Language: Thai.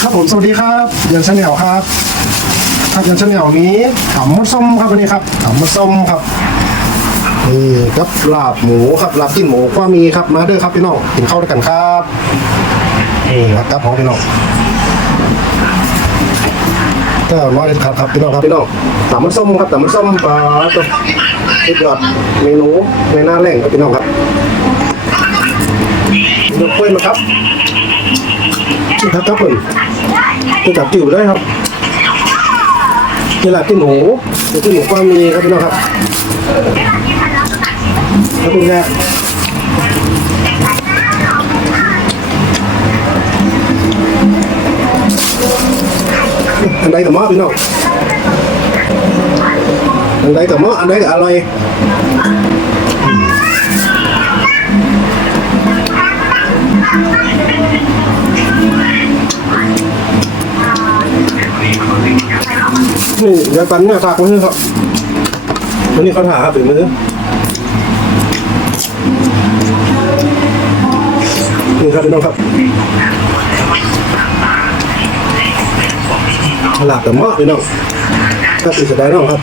ครับผมสวัสดีครับยันชาแนลครับครับยันชาแนลนี้ขำมดส้มครับวันนี้ครับขำมดส้มครับนี่ครับลาบหมูครับลาบกินหมูก็มีครับมาเด้อครับพี่น้องกินข้าวด้วยกันครับนี่ครับครับของพี่น้องก็ร้อยเด็ดขาดครับพี่น้องครับพี่น้องตำมันส้มครับตำมันส้มปลาตัวสุดยอดเมนูในหน้าแรงครับพี่น้องครับเดี๋ยวยมาครับ ครับครับผมจะจับจิ๋วได้ครับนี่แหละกินหมูจะกินหมูก็มีครับพี่น้องครับแล้วเป็นไงอันใดกับหม้อพี่น้องอันใดกับหม้ออันใดกับอร่อย นี่เดี๋ยวตันเนี่ยตักไว้ให้ครับวันนี้เขาถาครับถึงมือนี่ครับพี่น้องครับหลักแต่หม้อพี่น้องครับอีกสดายน้องครับ